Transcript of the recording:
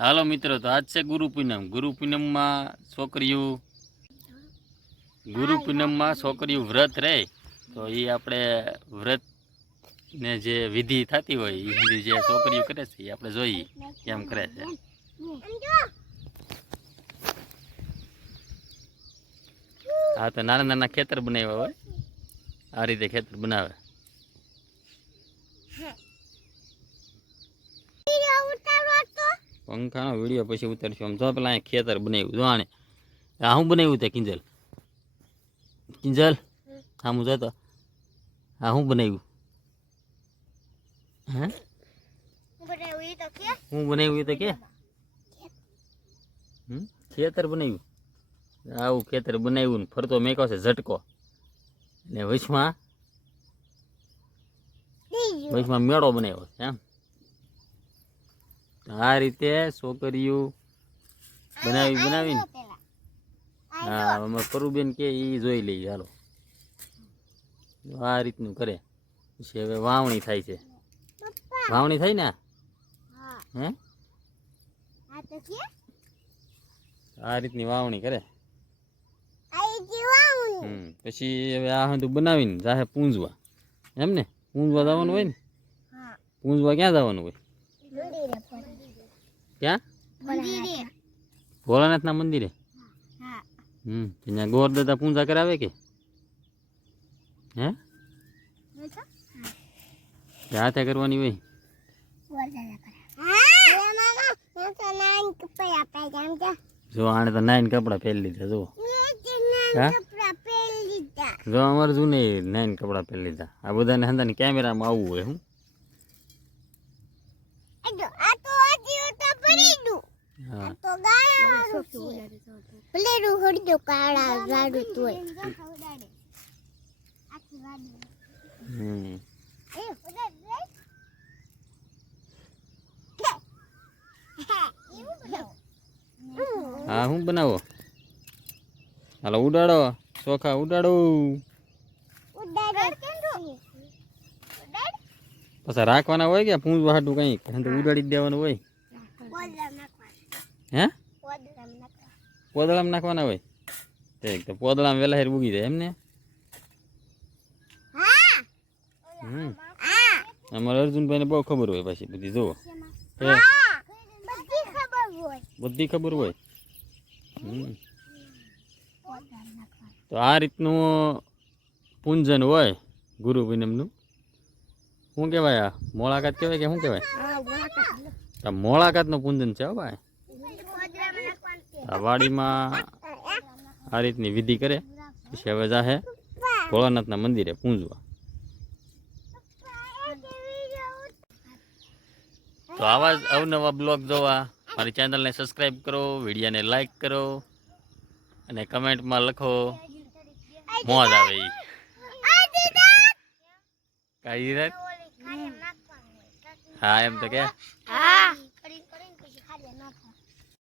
હાલો મિત્રો, તો આજ છે ગુરુ પૂનમ. ગુરુ પૂનમમાં છોકરીઓ, ગુરુ પૂનમમાં છોકરીઓ વ્રત રહે તો એ આપણે વ્રત ને જે વિધિ થતી હોય એ વિધિ જે છોકરીઓ કરે છે એ આપણે જોઈએ કેમ કરે છે. હા, તો નાના નાના ખેતર બનાવ્યા હોય. આ રીતે ખેતર બનાવે. પંખાનો વીડિયો પછી ઉતારશું. આમ જો પેલા અહીંયા ખેતર બનાવ્યું જો આને આ હું બનાવ્યું તે કિંજલ? કિંજલ? હા, હું જતો. હા હું બનાવ્યું? હે? હું બનાવ્યું તો કે? ખેતર બનાવ્યું? આવું ખેતર બનાવ્યું ને ફરતો મેકો છે ઝટકો. ને વચમાં વચમાં મેળો બનાવ્યો એમ. આ રીતે છોકરીઓ બનાવી બનાવીને. હા અમારે પરુબેન કે એ જોઈ લઈએ હાલો. આ રીતનું કરે. પછી હવે વાવણી થાય છે. વાવણી થાય ને હે. આ રીતની વાવણી કરે. પછી હવે આ બધું બનાવીને જાહે પૂંજવા. એમ ને? પૂંજવા જવાનું હોય ને? પૂંજવા ક્યાં જવાનું હોય? ક્યાં? ભોળાનાથના મંદિરે? હમ ત્યાં ગોર દાદા પૂજા કરાવે કે? હે? હાથે કરવાની હોય? જો આણે તો નાઈન કપડાં પહેરી લીધા જો જો અમારે જૂને નાઈન કપડા પહેરી લીધા. આ બધાને હંધાને કેમેરામાં આવવું હોય હા? પેલું હળજો કાળા ગાડું તોય. હમ. હા હું બનાવો? હાલો ઉડાડો. ચોખા ઉડાડો. પછી રાખવાના હોય કે પૂંજવા વાટું કંઈ? તો ઉડાડી દેવાનું હોય. હે? પોદળામાં નાખવાના હોય? એક તો પોદળામાં વેલા હેર ઉગી જાય એમને હમ. અમારા અર્જુનભાઈને બહુ ખબર હોય પાછી બધી, જુઓ. બધી ખબર હોય? તો આ રીતનું પૂંજન હોય ગુરુ પૂનમનું શું કહેવાય આ? મોળાકાત કહેવાય કે શું કહેવાય? આ મોળાકાતનું પૂંજન છે હો ભાઈ. વાડીમાં આ રીતની વિધિ કરે. પછી હવે જાહે ભોળાનાથના મંદિરે પૂંજવા. તો આવા જ અવનવા બ્લોગ જોવા. મારી ચેનલને સબસ્ક્રાઈબ કરો વિડીયાને લાઈક કરો અને કમેન્ટમાં લખો. મોજ આવે એ કાંઈ હા, એમ તો કે.